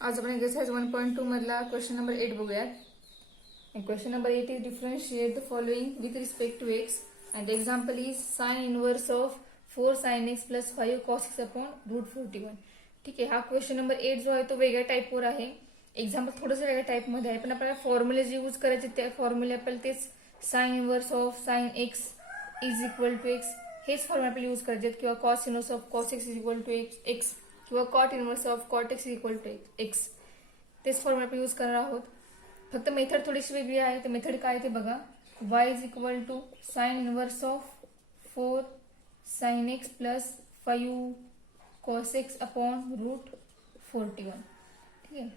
आज आपण एक्सरसाइज 1.2 मधला क्वेश्चन नंबर 8 बघूयात. Question number 8 is differentiate the following with respect to x and the example is sin inverse of 4 sin x plus 5 cos x upon root 41. ठीक आहे. हा question number 8 जो आहे तो वेगळ्या टाईपवर आहे. एक्झाम्पल थोडंसं वेगळ्या टाईपमध्ये आहे, पण आपल्याला फॉर्म्युले जे यूज करायचे त्या फॉर्म्युले आपल्याला तेच sine inverse of sine x is equal to x हेच फॉर्म्युले आपल्याला यूज करायचे किंवा cos inverse of cos x is equal to x किंवा cot inverse of cot x is equal to x तेच फॉर्म्युला आपण यूज करणार आहोत. फक्त मेथड थोडीशी वेगळी आहे. तर मेथड काय ते बघा. y is equal to sine inverse of 4 sine x plus 5 cos x upon root 41. ठीक आहे.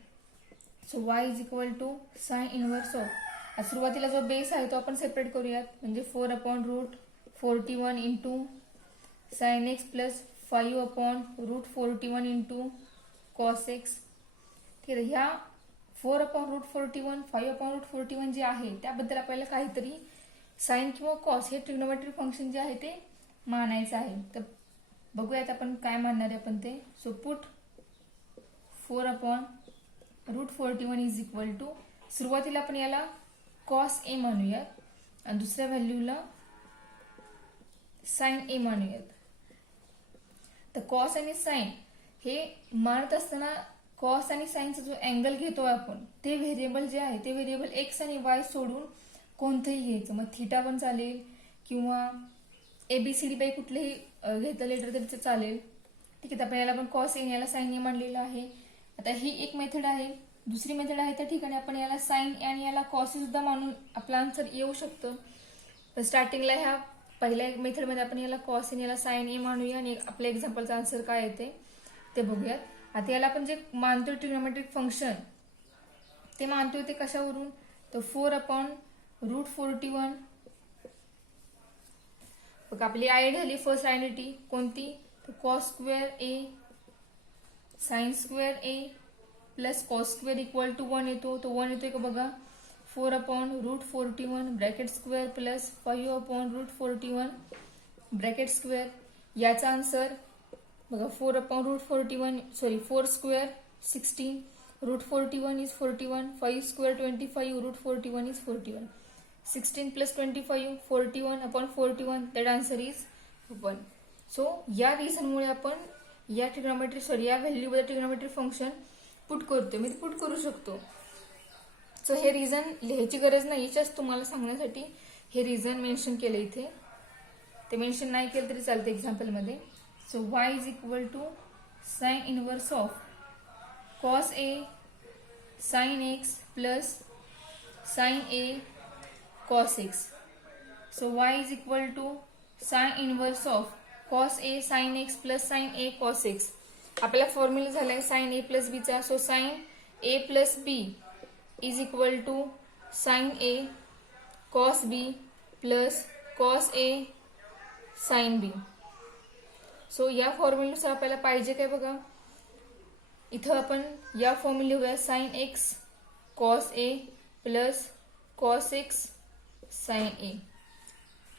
So y is equal to sine inverse of सुरुवातीला जो बेस आहे तो आपण सेपरेट करूयात. म्हणजे 4 upon root 41 into sine x plus 5 upon root 41 into cos x. ठीक आहे. ह्या 4 अपॉन रूट 41 5 अपॉन रूट 41 जे आहे त्याबद्दल आपल्याला काहीतरी साइन किंवा कॉस हे ट्रिग्नोमेट्रिक फंक्शन जे आहे ते मानायचं आहे. तर बघूयात आपण काय मानणार आहे आपण ते. So put 4 upon root 41 is equal to सुरुवातीला आपण याला कॉस ए मानूयात आणि दुसऱ्या व्हॅल्यूला साइन ए मानूयात. तर कॉस आणि साइन हे मानत असताना कॉस आणि साइनचा जो अँगल घेतोय आपण ते व्हेरिएबल जे आहे ते व्हेरिएबल एक्स आणि वाय सोडून कोणतंही घ्यायचं. मग थिटा पण चालेल किंवा एबीसीडी बाय कुठलेही घेतलं लेटर तरी चालेल. ठीक आहे. तर आपण याला पण कॉस ए याला साइन ए मानलेलं आहे. आता ही एक मेथड आहे. दुसरी मेथड आहे त्या ठिकाणी आपण याला साइन ए आणि याला कॉस सुद्धा मानून आपला आन्सर येऊ शकतो. तर स्टार्टिंगला ह्या पहिल्या मेथडमध्ये आपण याला कॉस आणि याला साइन ए मानूया आणि आपल्या एक्झाम्पलचा आन्सर काय येते ते बघूयात. आता याला आपण जे मानतोय ट्रिग्नोमेट्रिक फंक्शन ते मानतोय ते कशावरून. तर 4 अपॉन रूट 41. बघा आपली आयडी झाली फर्स्ट आयडेंटिटी कोणती. तर cos square A sine square A plus cos square equal to 1 येतो. तो 1 येतोय का बघा. 4 upon root 41 bracket square plus 5 upon root 41 bracket square. याचा आन्सर बघा 4 upon root 41 sorry 4 square 16 root 41 is 41 5 square 25 root 41 is 41 16 plus 25 41 upon 41 that answer is 1. So या रिझनमुळे आपण या ट्रिग्नोमेट्रिक सॉरी या व्हॅल्यूमध्ये ट्रिग्नोमेट्रिक फंक्शन पुट करतो. मी पुट करू शकतो. So हे रिझन लिहायची गरज नाही. जस्ट तुम्हाला सांगण्यासाठी हे रिझन मेन्शन केलं इथे. ते मेन्शन नाही केलं तरी चालते एक्झाम्पलमध्ये. So y is equal to sine inverse of cos a sine x plus sine a cos x. So y is equal to sine inverse of cos a sine x plus sine a cos x. आपल्याला formula झालाय sine a plus b चा. So sine a plus b is equal to sine a cos b plus cos a sine b. सो या फॉर्म्युल्यानुसार आपल्याला पाहिजे काय बघा. इथं आपण या फॉर्म्युला लिहूया sine x cos A plus cos x sign ए.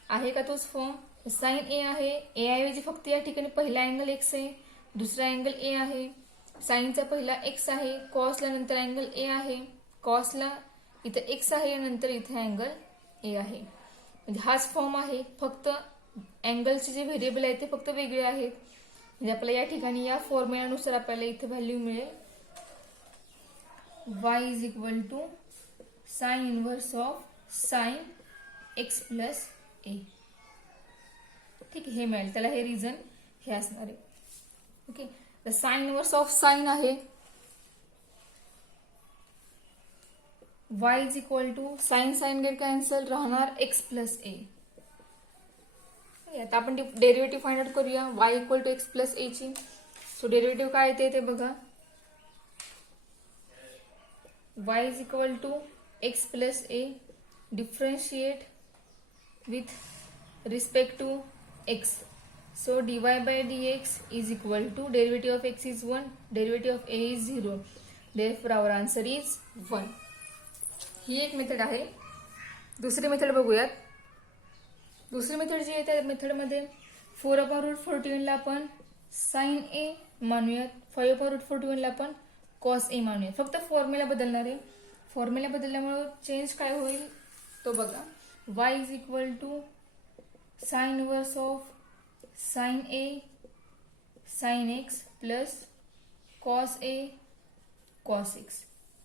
आहे का तोच फॉर्म. साइन ए आहे. ए ऐवजी फक्त या ठिकाणी पहिला अँगल एक्स आहे दुसरा अँगल ए आहे. साइनचा पहिला एक्स आहे. कॉसला नंतर अँगल ए आहे. कॉसला इथं एक्स आहे आणि नंतर इथे अँगल ए आहे. म्हणजे हाच फॉर्म आहे. फक्त अँगलचे जे व्हेरिएबल आहेत ते फक्त वेगळे आहेत. म्हणजे आपल्याला या ठिकाणी या फॉर्म्युल्यानुसार आपल्याला इथे व्हॅल्यू मिळेल y is equal to sine inverse of sine x plus a. ठीक आहे. हे मिळेल त्याला हे रिझन हे असणार आहे. ओके. तर साइन इनवर्स ऑफ साइन आहे y is equal to sine sine get cancel राहणार एक्स प्लस ए. आता आपण डेरिव्हेटिव्ह फाइंड आउट करूया y equal to x plus a ची. सो डेरिव्हेटिव्ह काय येते ते बघा. y is equal to x plus a differentiate with respect to x. So dy by dx is equal to derivative of x is 1 derivative of a is 0 therefore our answer is 1. ही एक method आहे. दुसरी method बघूयात. दुसरी method जी आहे त्या मेथडमध्ये 4 upon root 41 ला आपण साइन ए मानूयात. 5 अपॉन रूट 41 ला आपण कॉस ए मानूया. फक्त फॉर्म्युला बदलणार आहे. फॉर्म्युला बदलल्यामुळे चेंज काय होईल तो बघा. y is equal to sine inverse of sine A sine x plus cos A cos x.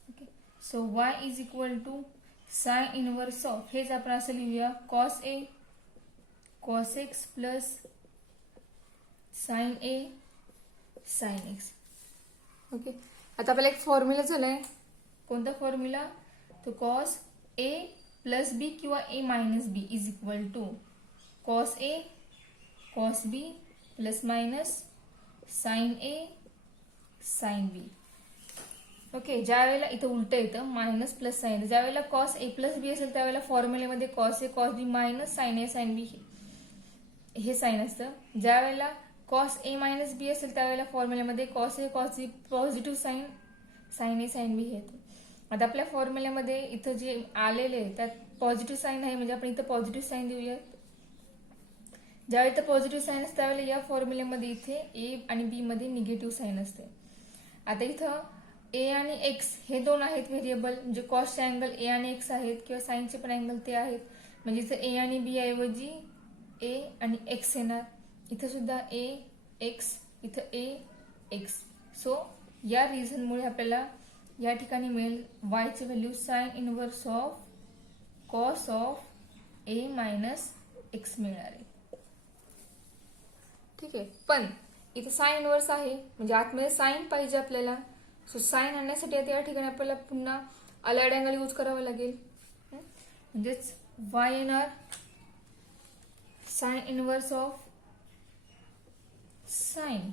Okay, so y is equal to sine inverse of, हेच आपण असं लिहूया, कॉस ए कॉस एक्स प्लस साइन ए sine x. Okay, आता आपल्याला एक formula झालाय. कोणता formula? तो कॉस ए प्लस बी किंवा a minus b is equal to cos A cos b plus minus sine A sine b. Okay, ज्या वेळेला इथं उलट येतं मायनस प्लस साइन, ज्या वेळेला कॉस ए प्लस बी असेल त्यावेळेला फॉर्म्युलेमध्ये cos A cos B minus sine A sine बी हे साइन असतं. ज्या वेळेला कॉस ए मायनस बी असेल त्यावेळेला फॉर्म्युल्यामध्ये cos A cos B positive sign sign A sine बी हे येतं. आता आपल्या फॉर्म्युल्यामध्ये इथं जे आलेले त्यात पॉझिटिव्ह साइन आहे म्हणजे आपण इथं पॉझिटिव्ह साइन देऊयात. ज्यावेळी इथं पॉझिटिव्ह साइन असते त्यावेळेला या फॉर्म्युल्यामध्ये इथे ए आणि बी मध्ये निगेटिव्ह साइन असते. आता इथं ए आणि एक्स हे दोन आहेत व्हेरिएबल, म्हणजे कॉसचे अँगल ए आणि एक्स आहेत किंवा साइनचे पण अँगल ते आहेत. म्हणजे इथं ए आणि बी ऐवजी ए आणि एक्स येणार. इथं सुद्धा ए एक्स, इथं ए एक्स. सो या रिझनमुळे आपल्याला या ठिकाणी मिळेल y ची value sign inverse of cos of A minus x मिळणार आहे. ठीक आहे, पण इथं साइन इनवर्स आहे म्हणजे आतमध्ये साइन पाहिजे आपल्याला. सो साइन आणण्यासाठी आता या ठिकाणी आपल्याला पुन्हा अलाइड अँगल यूज करावा लागेल. म्हणजेच y येणार sine inverse of sine.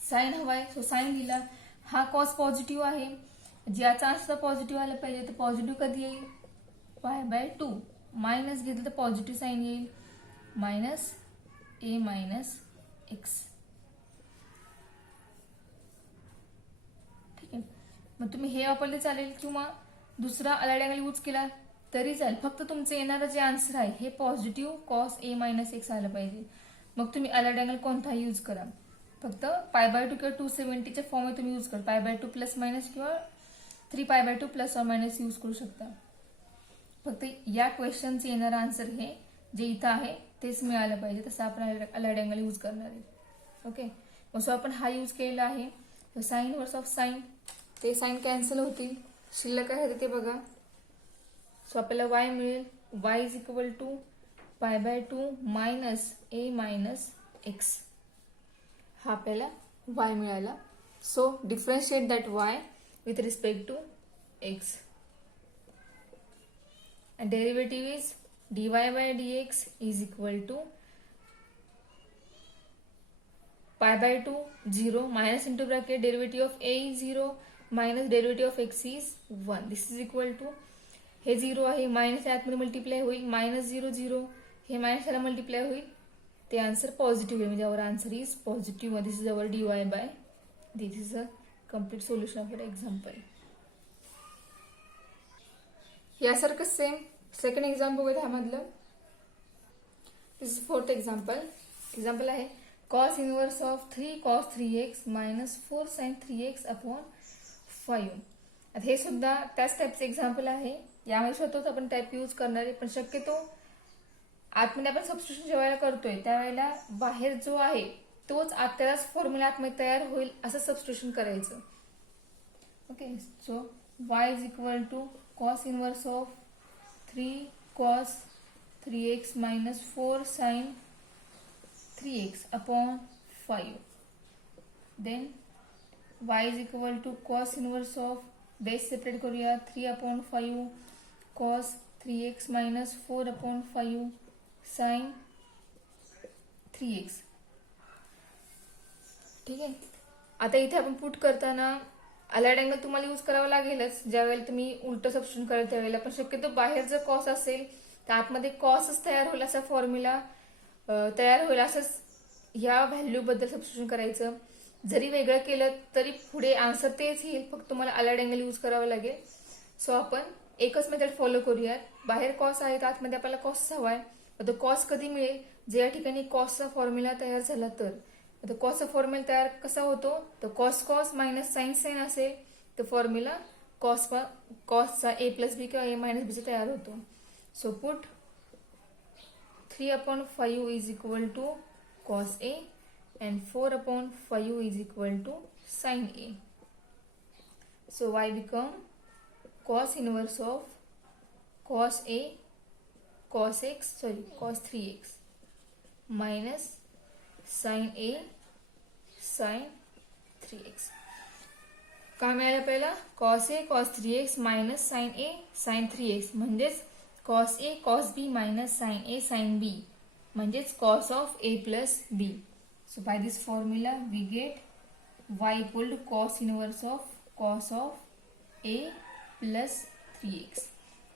Sine हवाय सो साइन दिला. हा कॉस पॉझिटिव्ह आहे, ज्याचा असं पॉझिटिव्ह आलं पाहिजे तर पॉझिटिव्ह कधी येईल π/2. मायनस घेतलं तर पॉझिटिव्ह साइन येईल मायनस ए मायनस एक्स. ठीक आहे, मग तुम्ही हे वापरले चालेल किंवा दुसरा अलाइड अँगल यूज केला तरी चालेल. फक्त तुमचं येणारं जे आन्सर आहे हे positive cos A minus x आलं पाहिजे. मग तुम्ही अलाइड अँगल कोणताही यूज करा. फक्त π/2 किंवा 270च्या फॉर्ममध्ये तुम्ही यूज करा. π/2 प्लस मायनस किंवा 3π/2 प्लस और मायनस यूज करू शकता. फक्त या क्वेश्चनचं येणारं आन्सर हे जे इथं आहे तेच मिळालं पाहिजे, तसं आपण अलाइड अँगल यूज करणार आहे. ओके, मग सो आपण हा यूज केलेला आहे. साइन इनवर्स ऑफ साइन, ते साइन कॅन्सल होतील, शिल्लक काय होते ते बघा. सो आपल्याला y मिळेल y is equal to π/2 minus a minus x. हा आपल्याला y मिळाला. So differentiate that y with respect to x. Derivative is dy/dx is equal to π/2 0 minus into bracket derivative of a is 0 minus derivative of x is 1. This is equal to, हे 0 आहे minus आतमध्ये multiply होईल minus 0 0, हे minus याला multiply होईल, ते answer positive आहे म्हणजे our answer is positive. This is our dy/, this is a complete solution of example. यासारखं सेम सेकंड एक्झाम्पल बघूया ह्यामधलं. This is fourth example. Example आहे cos inverse of 3 cos 3x minus 4 sine 3x upon 5. आता हे सुद्धा त्याच टाईपचं example आहे. यामध्ये स्वतःच आपण टाईप यूज करणार आहे, पण शक्यतो आतमध्ये आपण सबस्टिट्यूशन जेव्हा करतोय त्यावेळेला बाहेर जो आहे तोच त्यालाच फॉर्म्युला आतमध्ये तयार होईल असं सबस्टिट्यूशन करायचं. Okay, so y is equal to cos inverse of 3 cos 3x minus 4 sine 3x upon 5. Then y is equal to cos inverse of, base separate करूया, 3/5 cos 3x minus 4/5 sign 3x. ठीक आहे, आता इथे आपण put करताना allied angle तुम्हाला use करावा लागेलच ज्यावेळेला तुम्ही उलट सबस्टिट्यूशन कराल त्यावेळेला, पण शक्यतो बाहेर जर कॉस असेल तर आतमध्ये कॉसच तयार होईल असा फॉर्म्युला तयार होईल असंच ह्या व्हॅल्यू बद्दल सबस्टिट्यूशन करायचं. जरी वेगळं केलं तरी पुढे आन्सर तेच येईल, फक्त तुम्हाला अलाइड अँगल यूज करावा लागेल. सो आपण एकच मेथड फॉलो करूयात. बाहेर कॉस आहे तर आतमध्ये आपल्याला कॉस हवाय. तो कॉस कधी मिळेल, जे या ठिकाणी कॉसचा फॉर्म्युला तयार झाला तर आता कॉसचा फॉर्म्युला तयार कसा होतो, तर cos cos minus sine sine असेल तर फॉर्म्युला कॉसचा ए प्लस बी किंवा ए मायनस बी तयार होतो. So put 3/5 is equal to cos A and 4/5 is equal to sin A. So y become cos inverse of cos A cos 3x minus sin A sin 3x. काय मिळालं आपल्याला, cos A cos 3x minus sin A sin 3x म्हणजेच cos A cos B minus sin A sin B म्हणजेच cos of A plus B. So by this formula we get y equal to cos inverse of cos of A plus 3x.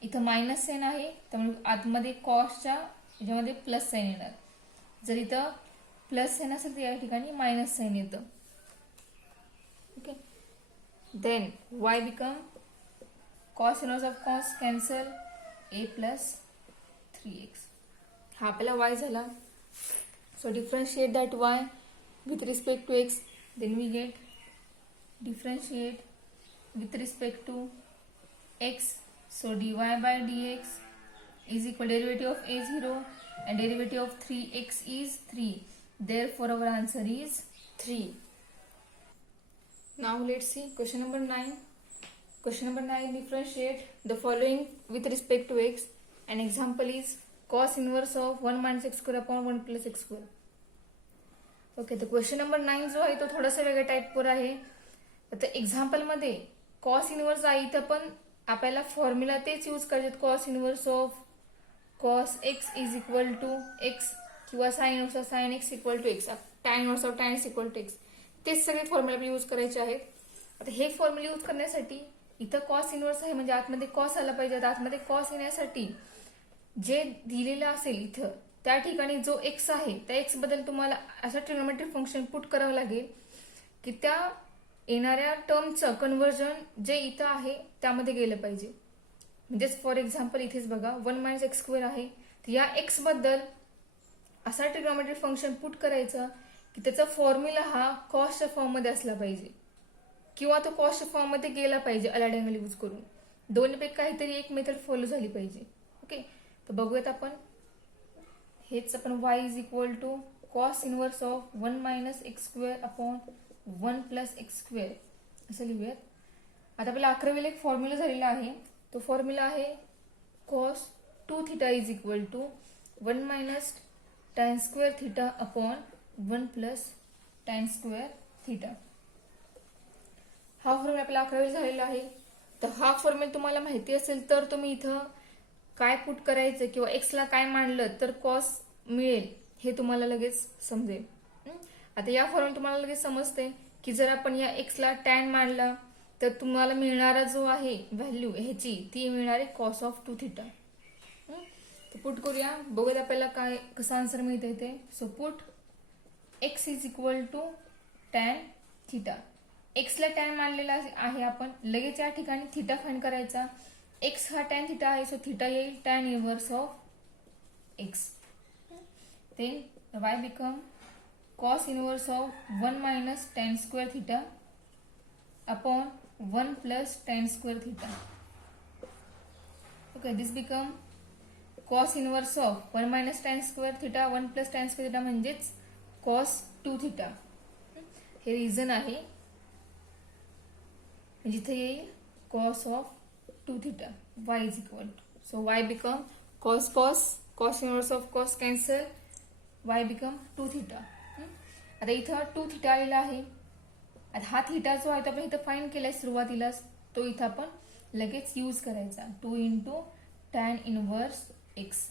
इथं minus sign आहे त्यामुळे आतमध्ये कॉसच्या याच्यामध्ये plus sign येणार. जर इथं plus sign असेल तर या ठिकाणी मायनस साइन येतं. Okay, then y become cos inverse of cos cancel A plus 3x. हा आपला y झाला. So differentiate that y with respect to x, then we get differentiate with respect to x. So dy by dx is equal derivative of a0 and derivative of 3x is 3. Therefore our answer is 3. Now let's see question number 9. Question number 9, differentiate the following with respect to x. An example is cos inverse of 1 minus x square upon 1 plus x square. Okay, तर question number 9 जो आहे तो थोडासा वेगळ्या टाईपवर आहे. आता example मध्ये cos inverse आहे, इथं पण आपल्याला फॉर्म्युला तेच यूज करायचे, cos inverse of cos x is equal to x किंवा sine inverse of sine x equal to x, tan inverse of tan x equal to x, तेच सगळे फॉर्म्युला यूज करायचे आहेत. आता हे फॉर्म्युला यूज करण्यासाठी इथं कॉस इनवर्स आहे म्हणजे आतमध्ये कॉस आला पाहिजे. आतमध्ये कॉस येण्यासाठी जे दिलेलं असेल इथं त्या ठिकाणी जो एक्स आहे त्या एक्स बद्दल तुम्हाला असं ट्रिग्नोमेट्रिक फंक्शन पुट करावं लागेल की त्या येणाऱ्या टर्मचं कन्व्हर्जन जे इथं आहे त्यामध्ये गेलं पाहिजे. म्हणजेच फॉर एक्झाम्पल इथेच बघा 1 मायनस एक्स स्क्वेअर आहे, तर या एक्स बद्दल असा ट्रिग्नोमेट्रिक फंक्शन पुट करायचं की त्याचा फॉर्म्युला हा कॉसच्या फॉर्ममध्ये असला पाहिजे किंवा तो कॉसच्या फॉर्ममध्ये गेला पाहिजे अलाइड अँगल यूज करून. दोन्हीपैकी काहीतरी एक मेथड फॉलो झाली पाहिजे. ओके, तर बघूयात आपण. हेच आपण y is equal to cos inverse of 1 minus x square upon 1 plus x square असं लिहूयात. आता आपल्याला 11वीला एक फॉर्म्युला झालेला आहे, तो फॉर्म्युला आहे cos 2 theta is equal to 1 minus tan square theta upon 1 plus tan square theta. हा फॉर्म्युला आपल्याला 11वीला झालेला आहे. तर हा फॉर्म्युला तुम्हाला माहिती असेल तर तुम्ही इथं काय पुट करायचं किंवा एक्सला काय मांडलं तर कॉस मिळेल हे तुम्हाला लगेच समजेल. आता या फॉर्म्युला तुम्हाला लगेच समजते की जर आपण या एक्सला टॅन मांडला तर तुम्हाला मिळणारा जो आहे व्हॅल्यू ह्याची ती मिळणार आहे कॉस ऑफ 2 थिटा. तर पुट करूया, बघूयात आपल्याला काय कसं आन्सर मिळते ते. So put x is equal to tan theta. एक्सला टॅन मांडलेला आहे आपण, लगेच या ठिकाणी थिटा फाइंड करायचा. एक्स हा टॅन थिटा आहे, सो थिटा येईल tan inverse of x. Then y become cos inverse of 1 minus tan square theta upon 1 plus tan square theta. Okay, this become cos inverse of 1 minus tan square theta 1 plus tan square theta म्हणजेच cos 2 theta. हे reason आहे जिथे येईल cos ऑफ 2 theta y is equal to, so y become cos inverse of cos cancel, y become 2 theta. आता इथं 2 theta आलेला आहे. आता हा थिटा जो आहे तो आपण इथं फाइंड केलाय सुरुवातीलाच, तो इथं आपण लगेच यूज करायचा 2 इंटू टॅन इनवर्स एक्स.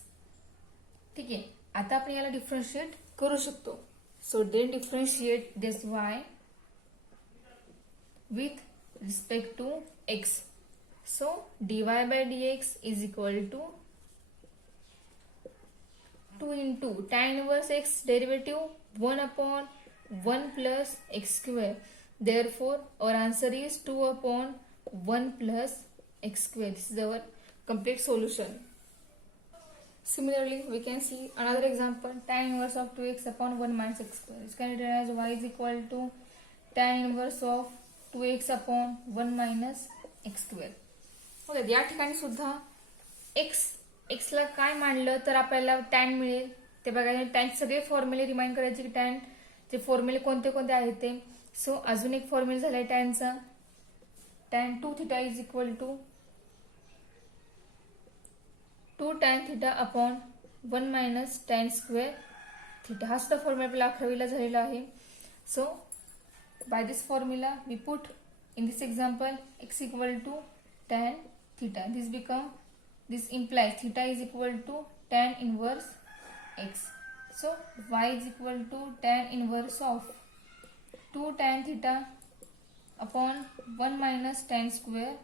ठीक आहे, आता आपण याला डिफरन्शिएट करू शकतो. So then differentiate this y with respect to x. So dy by dx is equal to 2 into tan inverse x derivative 1 upon 1 plus x square. Therefore our answer is 2 upon 1 plus x square. This is our complete solution. Similarly, we can see another example, tan inverse of 2x upon 1 minus x square. It can be written as y is equal to tan inverse of 2x upon 1 minus x square. Okay, या ठिकाणी सुद्धा x ला काय मांडलं तर आपल्याला tan मिळेल ते बघायला. टॅन सगळे फॉर्म्युले रिमाइंड करायचे की टॅन चे फॉर्म्युले कोणते कोणते आहेत ते. सो अजून एक फॉर्म्युला झालाय टॅनचा, tan 2 theta is equal to 2 tan theta upon 1 minus tan square theta. हा सुद्धा फॉर्म्युला आपल्याला 11वीला झालेला आहे. So by this formula we put in this example x equal to tan theta. This implies theta is equal to tan inverse x. So y is equal to tan inverse of 2 tan theta upon 1 minus tan square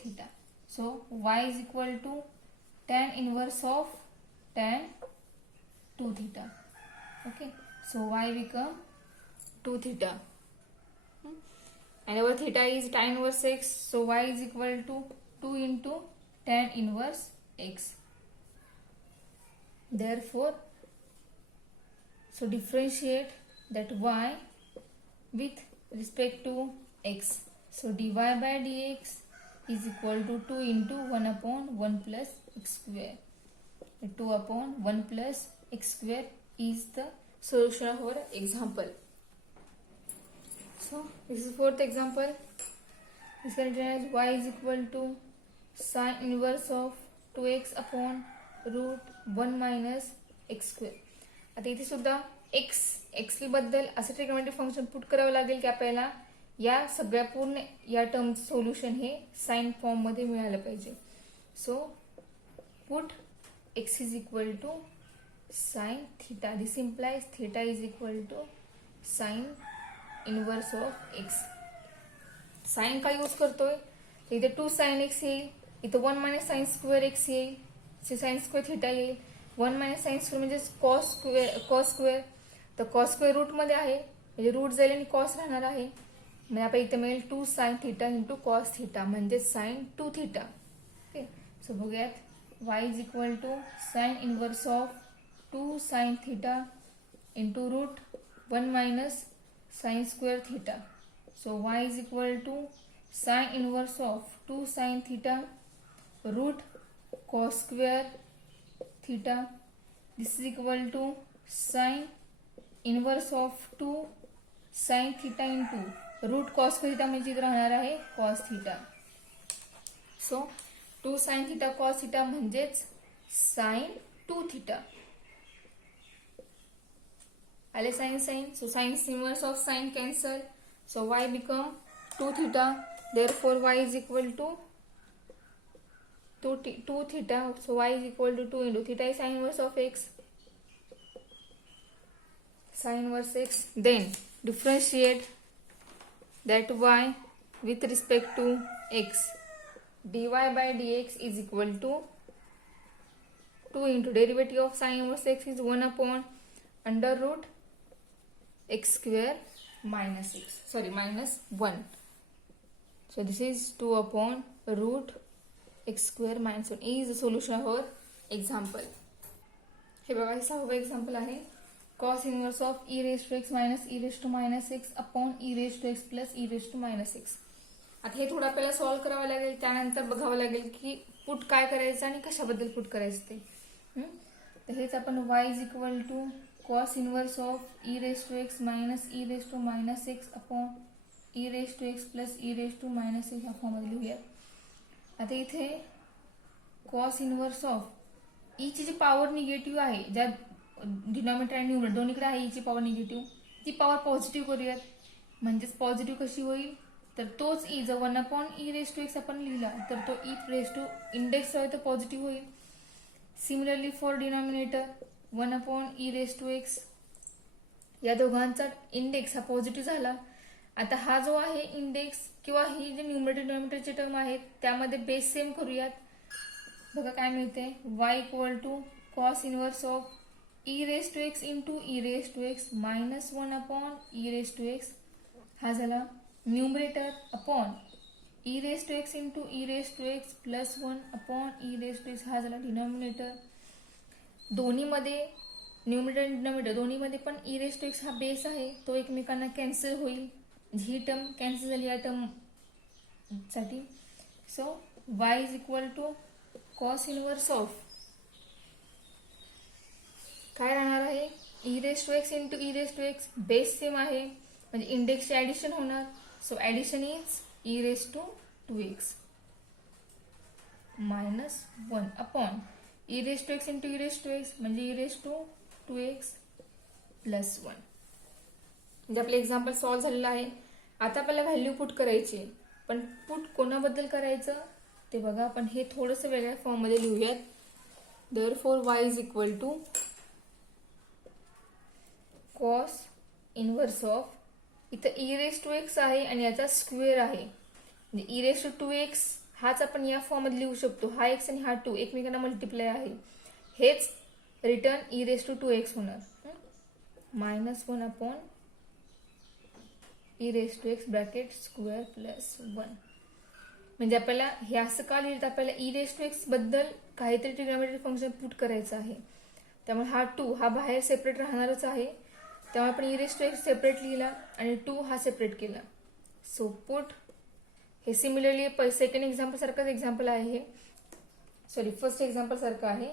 theta. So y is equal to tan inverse of tan 2 theta. Okay, so y become 2 theta. And our theta is tan inverse x, so y is equal to 2 into tan inverse x. Therefore, so differentiate that y with respect to x. So dy by dx is equal to 2 into 1 upon 1 plus x square. 2 upon 1 plus x square is the solution of our example. So this is fourth example. This can be written as y is equal to sin inverse of 2x upon root 1 minus x square. आता इथे सुद्धा x बद्दल असं trigonometric function put करावं लागेल की आपल्याला या सगळ्या पूर्ण या टर्मचं सोल्युशन हे साइन फॉर्म मध्ये मिळालं पाहिजे. So put x is equal to sine theta. This implies theta is equal to sine inverse of x. Sine का यूज करतोय तर इथे 2 साइन एक्स येईल, इथे 1 मायनस साइन स्क्वेअर एक्स येईल, साइन स्क्वेअर थिटा येईल. 1 मायनस साइन स्क्वेअर म्हणजे cos square, तर कॉस स्क्वेअर रूट मध्ये आहे म्हणजे रूट जाईल आणि कॉस राहणार आहे. म्हणजे आपल्याला इथे मिळेल 2 sine theta into cos theta म्हणजे साइन 2 थिटा. ओके, सो बघूयात y is equal to sine inverse of 2 sine theta into root 1 minus sin square theta. So y is equal to sin inverse of 2 sin theta root cos square theta. This is equal to sin inverse of 2 sin theta into root cos square theta म्हणजे राहणार आहे cos theta. So 2 sin theta cos theta म्हणजेच sin 2 theta. आले sine sine, so sine inverse of sine cancel, so y become 2 theta. Therefore y is equal to 2 theta. So y is equal to 2 into theta is sin inverse of x. Sin inverse x. Then differentiate that y with respect to x. dy by dx is equal to 2 into derivative of sin inverse x is 1 upon under root x square minus minus 1. So this is 2 upon root x square minus 1 is the solution of our example. हे बघा, हे 6वे example आहे. cos inverse of e raised to x minus e raised to minus x upon e raised to x plus e raised to minus x. आता हे थोडं आपल्याला solve करावं लागेल, त्यानंतर बघावं लागेल की पुट काय करायचं आणि कशाबद्दल पुट करायचं ते. तर हेच आपण y is equal to cos inverse of e raised to x minus e raised to minus x upon e raised to x plus e raised to minus x ह्या फॉर्म मध्ये लिहूया. आता इथे cos inverse of e ची जी power negative आहे, ज्या denominator आणि numerator दोन्हीकडे आहे e ची पॉवर निगेटिव्ह, ती पॉवर पॉझिटिव्ह करूयात. म्हणजेच पॉझिटिव्ह कशी होईल तर तोच e जर 1 upon e raise to x आपण लिहिला तर तो e रेस टू इंडेक्स आहे तर पॉझिटिव्ह होईल. Similarly for denominator 1 upon e raise to x, या दोघांचा इंडेक्स हा पॉझिटिव्ह झाला. आता हा जो आहे इंडेक्स किंवा ही जे न्यूमरेटर डिनॉमिनेटरचे टर्म आहेत त्यामध्ये बेस सेम करूयात. बघा काय मिळते, y equal to cos inverse of e raise to x into e raise to x minus 1 upon e raise to x. हा झाला numerator upon e raise to x into e raise to x plus 1 upon e raise to x. हा झाला denominator. दोन्हीमध्ये numerator आणि denominator दोन्हीमध्ये पण e raise to x हा base आहे, तो एकमेकांना कॅन्सल होईल. ही टर्म कॅन्सल झाली या टर्म साठी. So y is equal to cos inverse of काय राहणार आहे, e raise to x into e raise to x. Base same आहे म्हणजे इंडेक्सचे ऍडिशन होणार. So addition is e raise to 2x minus 1 upon e raise to x into e raise to x म्हणजे e raise to 2x plus 1. म्हणजे आपलं example solve झालेलं आहे. आता आपल्याला व्हॅल्यू पुट करायची आहे, पण पुट कोणाबद्दल करायचं ते बघा. आपण हे थोडंसं वेगळ्या फॉर्ममध्ये लिहूयात. Therefore y is equal to cos inverse of, इथं ई रेस टू एक्स आहे आणि याचा स्क्वेअर आहे म्हणजे ई रेस टू 2x हाच आपण या फॉर्ममध्ये लिहू शकतो. हा x आणि हा 2 एकमेकांना मल्टिप्लाय आहे. हेच return E raise to 2x होणार minus 1 upon e raise to x bracket square plus 1. म्हणजे आपल्याला हे असं का लिहिलं, आपल्याला ई रेस टू एक्स बद्दल काहीतरी ट्रिग्नॉमेट्रिक फंक्शन पुट करायचं आहे. त्यामुळे हा 2 हा बाहेर सेपरेट राहणारच आहे. त्यामुळे आपण e raise to x separate लिहिला आणि 2 हा सेपरेट केला. सो पुट हे सिमिलरली सेकंड एक्झाम्पल सारखंच एक्झाम्पल आहे हे. सॉरी फर्स्ट एक्झाम्पल सारखं आहे.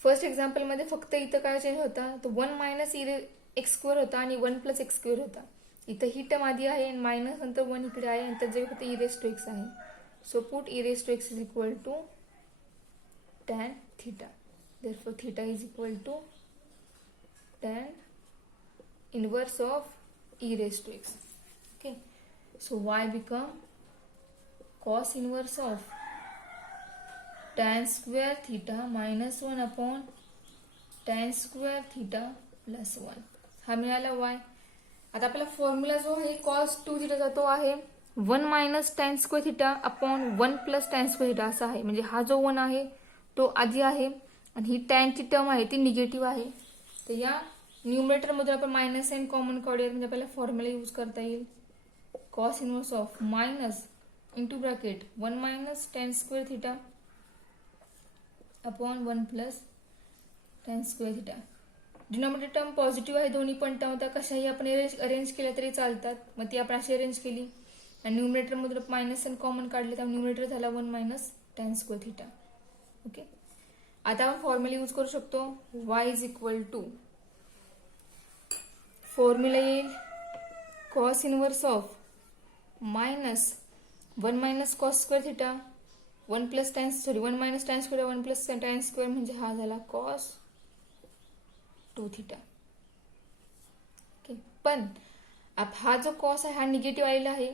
फर्स्ट एक्झाम्पल मध्ये फक्त इथं काय चेंज होता, तो 1 मायनस एक्स स्क्वेअर होता आणि 1 प्लस एक्स स्क्वेअर होता. इथं ही टर्म आधी आहे आणि मायनस नंतर 1 इकडे आहे आणि त्याच्या फक्त ई रेस टू एक्स आहे. So put e raise to x is equal to tan theta. Therefore theta is equal to tan inverse of e raise to x. Okay, so y become cos inverse of tan square theta minus 1 upon tan square theta plus 1 हा मिळाला y. आता आपला formula जो आहे cos 2 theta तो आहे 1 minus tan square theta upon 1 plus tan square theta असा आहे. म्हणजे हा जो 1 आहे तो आधी आहे आणि ही tan ची टर्म आहे ती निगेटिव्ह आहे. तर या न्यूमरेटर मधून आपण मायनस साइन कॉमन काढूया म्हणजे आपल्याला फॉर्म्युला यूज करता येईल. cos inverse of minus into bracket 1 minus tan square theta upon 1 plus tan square theta. Denominator term positive आहे दोन्ही पण टर्म, त्या कशाही आपण अरेंज केल्या तरी चालतात. मग ती आपण अशी अरेंज केली आणि न्यूमरेटर मधून मायनस आणि कॉमन काढले त्यामुळे न्यूमरेटर झाला 1 minus tan square theta. Okay, आता आपण फॉर्म्युला यूज करू शकतो. y is equal to formula येईल cos inverse of minus 1 minus cos square theta 1 plus tan 1 minus tan square 1 plus tan square म्हणजे हा झाला कॉस 2 थिटा. ओके, पण हा जो कॉस आहे हा निगेटिव्ह आलेला आहे.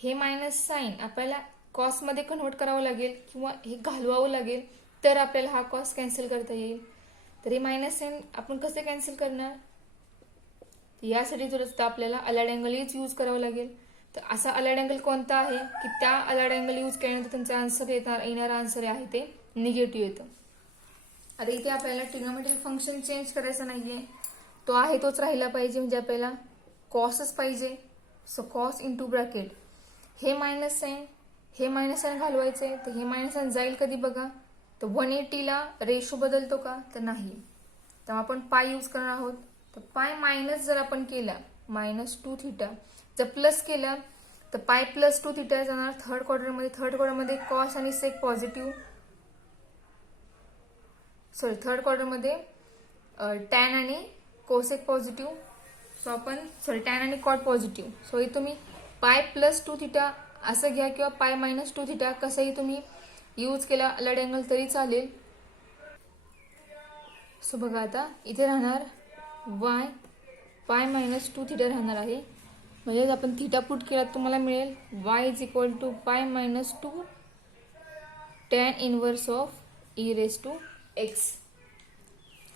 हे मायनस साइन आपल्याला कॉस मध्ये कन्व्हर्ट करावं लागेल किंवा हे घालवावं लागेल तर आपल्याला हा कॉस कॅन्सल करता येईल. तर हे मायनस साइन आपण कसे कॅन्सल करणार, यासाठी थोडंसं आपल्याला अलाइड अँगल यूज करावं लागेल. तर असा अलाइड अँगल कोणता आहे की त्या अलाइड अँगल यूज केल्यानंतर त्यांचा आन्सर येणारा आन्सर आहे ते निगेटिव्ह येतं. आता इथे आपल्याला ट्रिग्नॉमेट्रिक फंक्शन चेंज करायचा नाहीये, तो आहे तोच राहिला पाहिजे. म्हणजे आपल्याला कॉसच पाहिजे. सो कॉस इंटू ब्रॅकेट हे मायनस साइन घालवायचंय. तर हे मायनस साइन जाईल कधी बघा, तर 180 ला रेशो बदलतो का, तर नाही. तेव्हा आपण पाय यूज करणार आहोत. तर पाय मायनस जर आपण केला मायनस 2 थिटा, जर प्लस केला तर पाय प्लस 2 थिटा जाणार थर्ड क्वाड्रंटमध्ये कॉस आणि सेक पॉझिटिव्ह, थर्ड क्वाड्रंटमध्ये टॅन आणि कोसेक पॉझिटिव्ह. सो आपण टॅन आणि कॉट पॉझिटिव्ह. सो हे तुम्ही पाय प्लस 2 थिटा असं घ्या किंवा पाय मायनस 2 थिटा कसंही तुम्ही यूज केला अलाइड अँगल तरी चालेल. सो बघा आता इथे राहणार वाय पाय मायनस 2 थिटा राहणार आहे. म्हणजे आपण थिटा पुट केला तुम्हाला मिळेल y is equal to pi minus 2 tan inverse of e raise to x.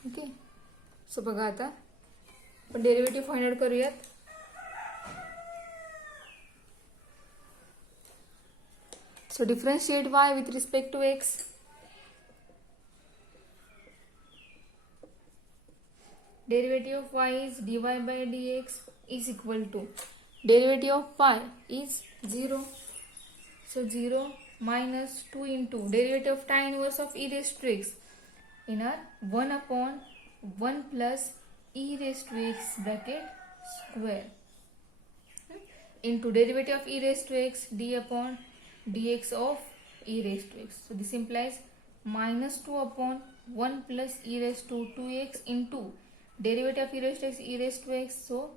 Okay, so बघा आता आपण डेरिव्हेटिव्ह फाइंड आउट करूयात. So differentiate y with respect to x. Derivative of y is dy by dx is equal to derivative of pi is 0. So 0 minus 2 into derivative of tan inverse of e raised to x. in our 1 upon 1 plus e raised to x bracket square into derivative of e raised to x d upon dx of e raised to x. So this implies minus 2 upon 1 plus e raised to 2x into derivative of e raised to x e raised to x. So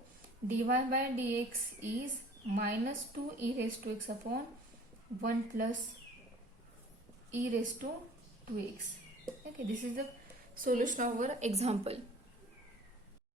dy by dx is minus 2 e raised to x upon 1 plus e raised to 2x. Okay, this is the solution of our example.